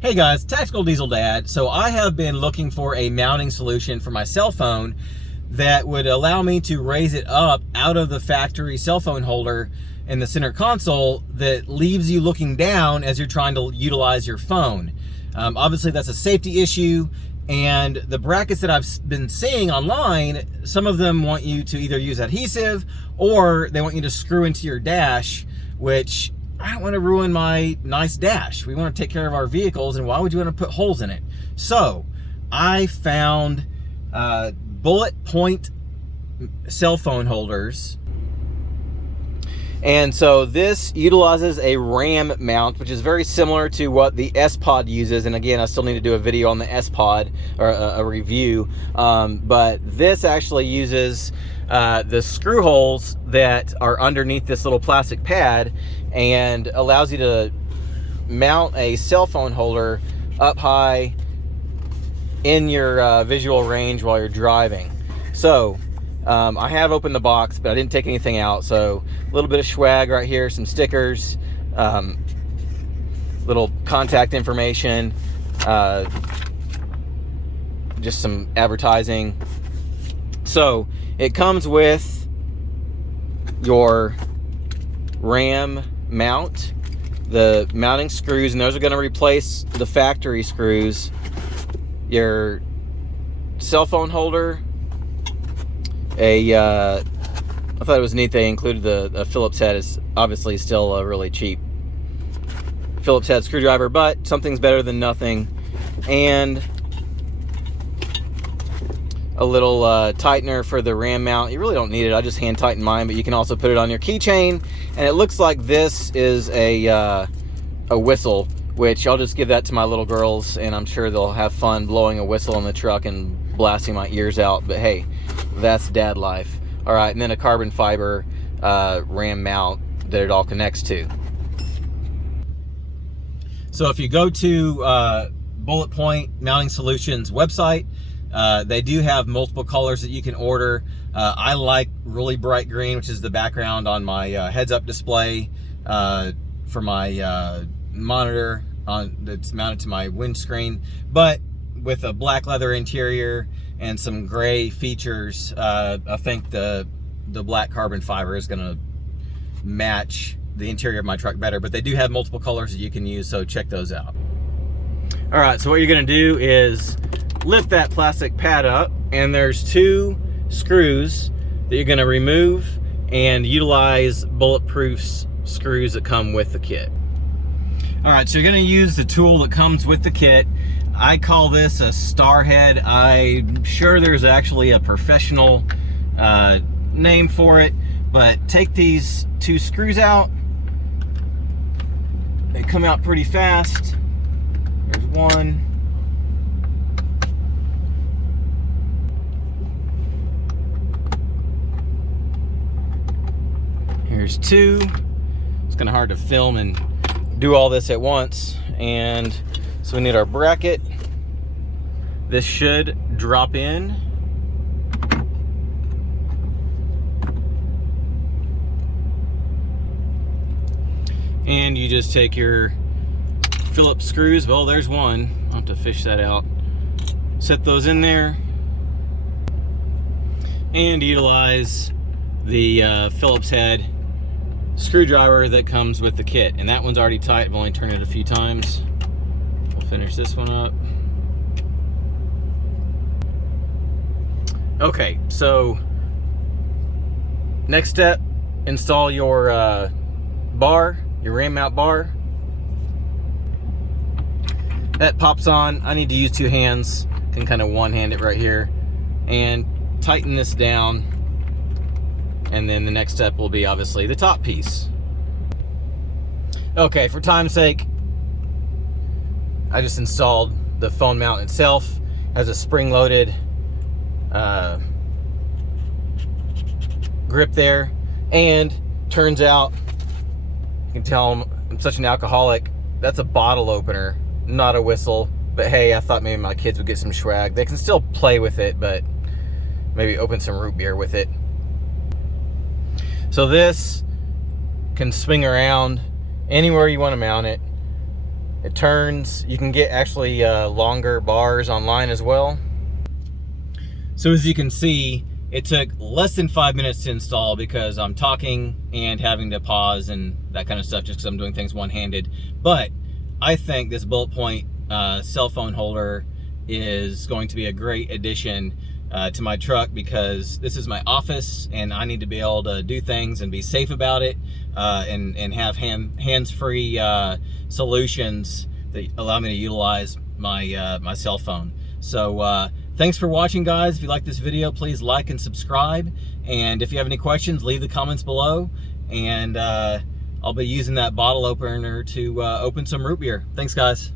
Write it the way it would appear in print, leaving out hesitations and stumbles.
Hey guys, Tactical Diesel Dad. So I have been looking for a mounting solution for my cell phone that would allow me to raise it up out of the factory cell phone holder in the center console that leaves you looking down as you're trying to utilize your phone. Obviously that's a safety issue, and the brackets that I've been seeing online, some of them want you to either use adhesive or they want you to screw into your dash, which I don't want to ruin my nice dash. We want to take care of our vehicles, and why would you want to put holes in it? So I found bullet point cell phone holders. And so this utilizes a RAM mount, which is very similar to what the S-Pod uses. And again, I still need to do a video on the S-Pod, or a review. But this actually uses the screw holes that are underneath this little plastic pad and allows you to mount a cell phone holder up high in your visual range while you're driving. So I have opened the box, but I didn't take anything out. So a little bit of swag right here, some stickers, little contact information, just some advertising. So it comes with your RAM mount, the mounting screws, and those are going to replace the factory screws, your cell phone holder, I thought it was neat they included the Phillips head. Is obviously still a really cheap Phillips head screwdriver, but something's better than nothing. And a little tightener for the RAM mount. You really don't need it. I just hand tighten mine, but you can also put it on your keychain. And it looks like this is a whistle, which I'll just give that to my little girls, and I'm sure they'll have fun blowing a whistle in the truck and blasting my ears out. But hey, that's dad life. All right, and then a carbon fiber RAM mount that it all connects to. So if you go to Bullet Point Mounting Solutions website, they do have multiple colors that you can order. I like really bright green, which is the background on my heads-up display for my monitor that's mounted to my windscreen, but with a black leather interior and some gray features. I think the black carbon fiber is going to match the interior of my truck better, but they do have multiple colors that you can use, so check those out. All right, so what you're going to do is lift that plastic pad up, and there's two screws that you're going to remove and utilize bulletproof screws that come with the kit. All right, so you're going to use the tool that comes with the kit. I call this a star head. I'm sure there's actually a professional name for it, but take these two screws out. They come out pretty fast. There's one. Here's two. It's kind of hard to film and do all this at once. And so we need our bracket. This should drop in. And you just take your Phillips screws. Well, there's one. I'll have to fish that out. Set those in there. And utilize the Phillips head screwdriver that comes with the kit. And that one's already tight. I've only turned it a few times. We'll finish this one up. Okay, so next step, install your bar, your RAM mount bar. That pops on. I need to use two hands. Can kind of one hand it right here and tighten this down. And then the next step will be obviously the top piece. Okay, for time's sake, I just installed the phone mount itself. It has a spring-loaded grip there, and turns out, you can tell I'm such an alcoholic, that's a bottle opener, not a whistle. But hey, I thought maybe my kids would get some swag. They can still play with it, but maybe open some root beer with it. So this can swing around anywhere you want to mount it. It turns. You can get actually longer bars online as well. So as you can see, it took less than 5 minutes to install because I'm talking and having to pause and that kind of stuff just because I'm doing things one-handed. But I think this Bullet Point cell phone holder is going to be a great addition to my truck, because this is my office and I need to be able to do things and be safe about it, and have hands-free solutions that allow me to utilize my my cell phone. So thanks for watching, guys. If you like this video, please like and subscribe, and if you have any questions, leave the comments below, and I'll be using that bottle opener to open some root beer. Thanks, guys.